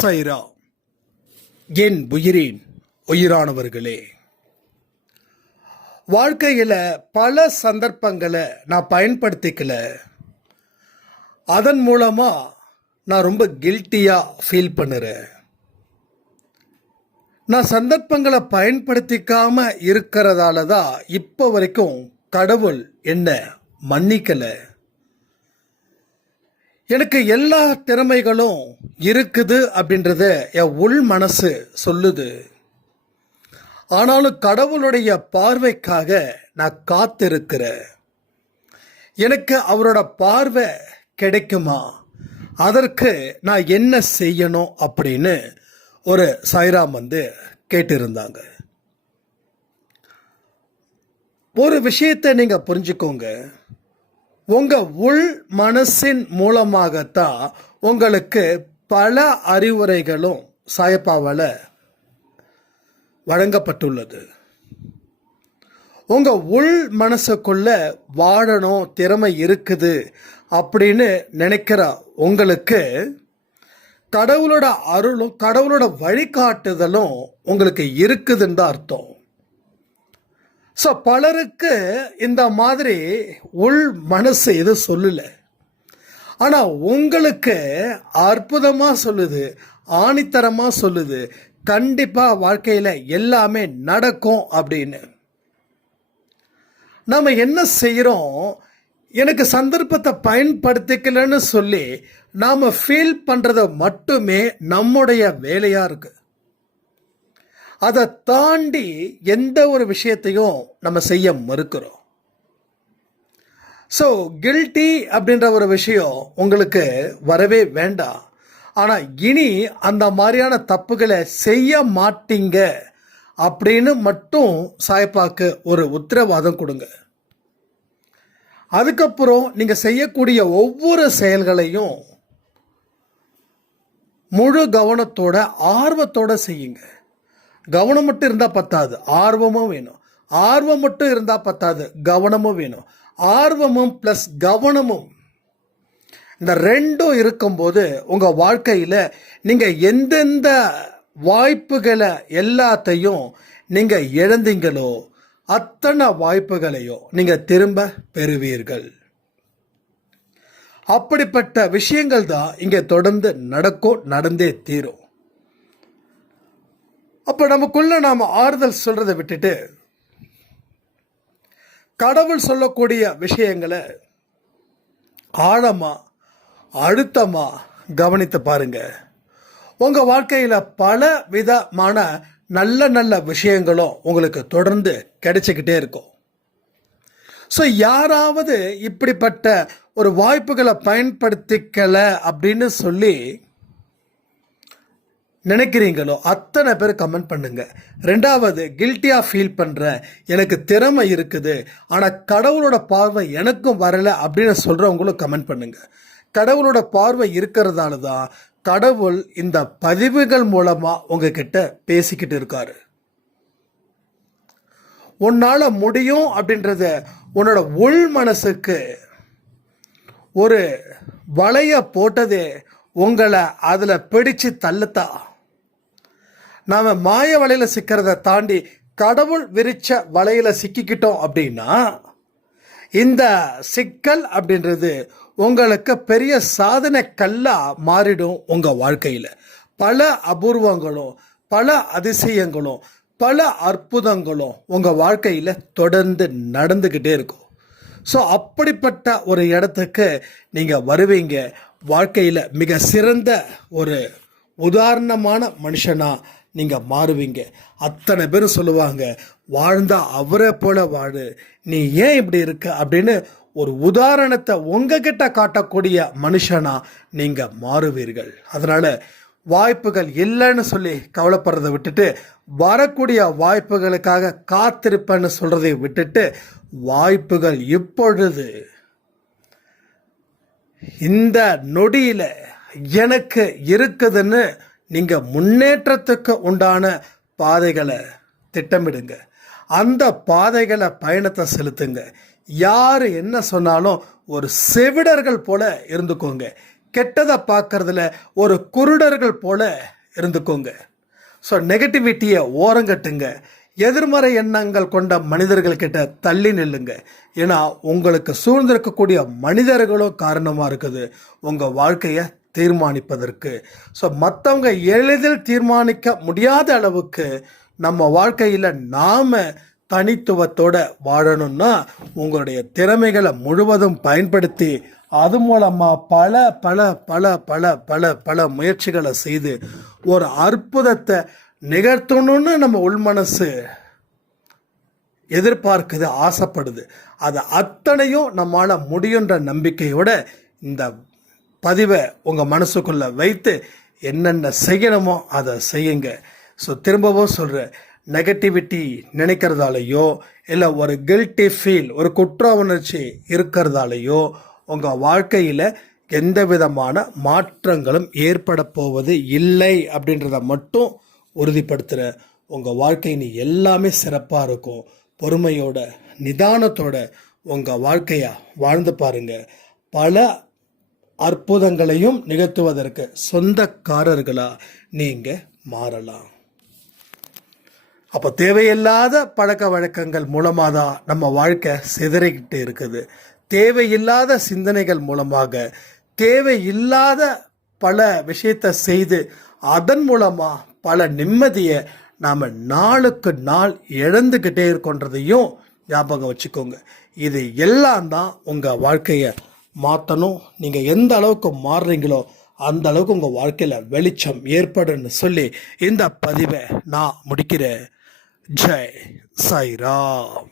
சைரா, என் உயிரின் உயிரானவர்களே, வாழ்க்கையில் பல சந்தர்ப்பங்களை நான் பயன்படுத்திக்கல. அதன் மூலமாக நான் ரொம்ப கில்ட்டியாக ஃபீல் பண்ணுறேன். நான் சந்தர்ப்பங்களை பயன்படுத்திக்காம இருக்கிறதால தான் இப்போ வரைக்கும் கடவுள் என்ன மன்னிக்கலை. எனக்கு எல்லா திறமைகளும் இருக்குது அப்படின்றத என் உள் மனசு சொல்லுது. ஆனாலும் கடவுளுடைய பார்வைக்காக நான் காத்திருக்கிறேன். எனக்கு அவரோட பார்வை கிடைக்குமா, அதற்கு நான் என்ன செய்யணும் அப்படின்னு ஒரு சாய்ராம் கேட்டிருந்தாங்க. ஒரு விஷயத்தை நீங்கள் புரிஞ்சுக்கோங்க. உங்கள் உள் மனசின் மூலமாகத்தான் உங்களுக்கு பல அறிவுரைகளும் சாயப்பாவால் வழங்கப்பட்டுள்ளது. உங்கள் உள் மனசுக்குள்ள வாழணும், திறமை இருக்குது அப்படின்னு நினைக்கிற உங்களுக்கு கடவுளோட அருளும் கடவுளோட வழிகாட்டுதலும் உங்களுக்கு இருக்குதுன்னு தான் அர்த்தம். ஸோ பலருக்கு இந்த மாதிரி உள் மனசு எதுவும் சொல்லலை, ஆனால் உங்களுக்கு அற்புதமாக சொல்லுது, ஆணித்தரமாக சொல்லுது, கண்டிப்பாக வாழ்க்கையில் எல்லாமே நடக்கும் அப்படின்னு. நம்ம என்ன செய்கிறோம், எனக்கு சந்தர்ப்பத்தை பயன்படுத்திக்கலன்னு சொல்லி நாம் ஃபீல் பண்ணுறது மட்டுமே நம்முடைய வேலையாக இருக்குது. அதை தாண்டி எந்த ஒரு விஷயத்தையும் நம்ம செய்ய மறுக்கிறோம். ஸோ கில்ட்டி அப்படின்ற ஒரு விஷயம் உங்களுக்கு வரவே வேண்டாம். ஆனால் இனி அந்த மாதிரியான தப்புகளை செய்ய மாட்டீங்க அப்படின்னு மட்டும் சாய்ப்பாக்கு ஒரு உத்தரவாதம் கொடுங்க. அதுக்கப்புறம் நீங்கள் செய்யக்கூடிய ஒவ்வொரு செயல்களையும் முழு கவனத்தோட ஆர்வத்தோட செய்யுங்க. கவனம் மட்டும் இருந்தால் பத்தாது, ஆர்வமும் வேணும். ஆர்வம் மட்டும் இருந்தால் பத்தாது, கவனமும் வேணும். ஆர்வமும் ப்ளஸ் கவனமும், இந்த ரெண்டும் இருக்கும்போது உங்கள் வாழ்க்கையில் நீங்கள் எந்தெந்த வாய்ப்புகளை எல்லாத்தையும் நீங்கள் இழந்தீங்களோ அத்தனை வாய்ப்புகளையும் நீங்கள் திரும்ப பெறுவீர்கள். அப்படிப்பட்ட விஷயங்கள் தான் இங்கே தொடர்ந்து நடக்கும், நடந்தே தீரும். அப்போ நமக்குள்ள நாம் ஆறுதல் சொல்கிறத விட்டுட்டு கடவுள் சொல்லக்கூடிய விஷயங்களை ஆழமாக அழுத்தமாக கவனித்து பாருங்க. உங்கள் வாழ்க்கையில் பல விதமான நல்ல நல்ல விஷயங்களும் உங்களுக்கு தொடர்ந்து கிடைச்சிக்கிட்டே இருக்கும். ஸோ யாராவது இப்படிப்பட்ட ஒரு வாய்ப்புகளை பயன்படுத்திக்கலை அப்படின்னு சொல்லி நினைக்கிறீங்களோ அத்தனை பேர் கமெண்ட் பண்ணுங்க. ரெண்டாவது, கில்ட்டியாக ஃபீல் பண்ணுற, எனக்கு திறமை இருக்குது ஆனால் கடவுளோட பார்வை எனக்கும் வரலை அப்படின்னு சொல்கிறவங்களும் கமெண்ட் பண்ணுங்க. கடவுளோட பார்வை இருக்கிறதால தான் கடவுள் இந்த பதிவுகள் மூலமாக உங்ககிட்ட பேசிக்கிட்டு இருக்காரு. உன்னால் முடியும் அப்படின்றத உன்னோட உள் மனசுக்கு ஒரு வளைய போட்டதே உங்களை அதில் பிடிச்சு தள்ளுத்தா. நாம் மாய வலையில் சிக்கிறத தாண்டி கடவுள் விரிச்ச வலையில் சிக்கிக்கிட்டோம் அப்படின்னா இந்த சிக்கல் அப்படின்றது உங்களுக்கு பெரிய சாதனை கல்லாக மாறிடும். உங்கள் வாழ்க்கையில் பல அபூர்வங்களும் பல அதிசயங்களும் பல அற்புதங்களும் உங்கள் வாழ்க்கையில் தொடர்ந்து நடந்துக்கிட்டே இருக்கும். ஸோ அப்படிப்பட்ட ஒரு இடத்துக்கு நீங்கள் வருவீங்க. வாழ்க்கையில் மிக சிறந்த ஒரு உதாரணமான மனுஷனாக நீங்கள் மாறுவீங்க. அத்தனை பேரும் சொல்லுவாங்க, வாழ்ந்தா அவரை போல வாழு, நீ ஏன் இப்படி இருக்க அப்படின்னு ஒரு உதாரணத்தை உங்ககிட்ட காட்டக்கூடிய மனுஷனாக நீங்கள் மாறுவீர்கள். அதனால் வாய்ப்புகள் இல்லைன்னு சொல்லி கவலைப்படுறதை விட்டுட்டு வரக்கூடிய வாய்ப்புகளுக்காக காத்திருப்பேன்னு சொல்கிறதை விட்டுட்டு வாய்ப்புகள் இப்பொழுது இந்த நொடியில் எனக்கு இருக்குதுன்னு நீங்கள் முன்னேற்றத்துக்கு உண்டான பாதைகளை திட்டமிடுங்க. அந்த பாதைகளை பயணத்தை செலுத்துங்க. யார் என்ன சொன்னாலும் ஒரு செவிடர்கள் போல இருந்துக்கோங்க. கெட்டதை பார்க்கறதுல ஒரு குருடர்கள் போல இருந்துக்கோங்க. ஸோ நெகட்டிவிட்டியை ஓரங்கட்டுங்க. எதிர்மறை எண்ணங்கள் கொண்ட மனிதர்கள் கிட்ட தள்ளி நில்லுங்க. ஏன்னா உங்களுக்கு சூழ்ந்திருக்கக்கூடிய மனிதர்களும் காரணமாக இருக்குது உங்கள் வாழ்க்கையை தீர்மானிப்பதற்கு. ஸோ மற்றவங்க எளிதில் தீர்மானிக்க முடியாத அளவுக்கு நம்ம வாழ்க்கையில் நாம் தனித்துவத்தோடு வாழணும்னா உங்களுடைய திறமைகளை முழுவதும் பயன்படுத்தி அது மூலமாக பல பல பல பல பல பல முயற்சிகளை செய்து ஒரு அற்புதத்தை நிகழ்த்தணும்னு நம்ம உள்மனசு எதிர்பார்க்குது, ஆசைப்படுது. அது அத்தனையும் நம்மளால் முடியுன்ற நம்பிக்கையோட இந்த பதிவை உங்கள் மனசுக்குள்ளே வைத்து என்னென்ன செய்யணுமோ அதை செய்யுங்க. ஸோ திரும்பவும் சொல்கிறேன், நெகட்டிவிட்டி நினைக்கிறதாலேயோ இல்லை ஒரு கில்ட்டி ஃபீல், ஒரு குற்ற உணர்ச்சி இருக்கிறதாலேயோ உங்கள் வாழ்க்கையில் எந்த விதமான மாற்றங்களும் ஏற்பட போவது இல்லை அப்படின்றத மட்டும் உறுதிப்படுத்துகிறேன். உங்கள் வாழ்க்கை நீ எல்லாமே சிறப்பாக இருக்கும். பொறுமையோட நிதானத்தோட உங்கள் வாழ்க்கையை வாழ்ந்து பாருங்கள். பல அற்புதங்களையும் நிகழ்த்துவதற்கு சொந்தக்காரர்களாக நீங்கள் மாறலாம். அப்போ தேவையில்லாத பழக்க வழக்கங்கள் மூலமாக தான் நம்ம வாழ்க்கை சிதறிக்கிட்டு இருக்குது. தேவையில்லாத சிந்தனைகள் மூலமாக தேவையில்லாத பல விஷயத்தை செய்து அதன் மூலமாக பல நிம்மதியை நாம் நாளுக்கு நாள் இழந்துக்கிட்டே இருக்கோன்றதையும் ஞாபகம் வச்சுக்கோங்க. இது எல்லாம் தான் உங்கள் வாழ்க்கையை மாற்றணும். நீங்கள் எந்த அளவுக்கு மாறுறீங்களோ அந்த அளவுக்கு உங்கள் வாழ்க்கையில் வெளிச்சம் ஏற்படுன்னு சொல்லி இந்த பதிவை நான் முடிக்கிறேன். ஜெய் சாய்ராம்.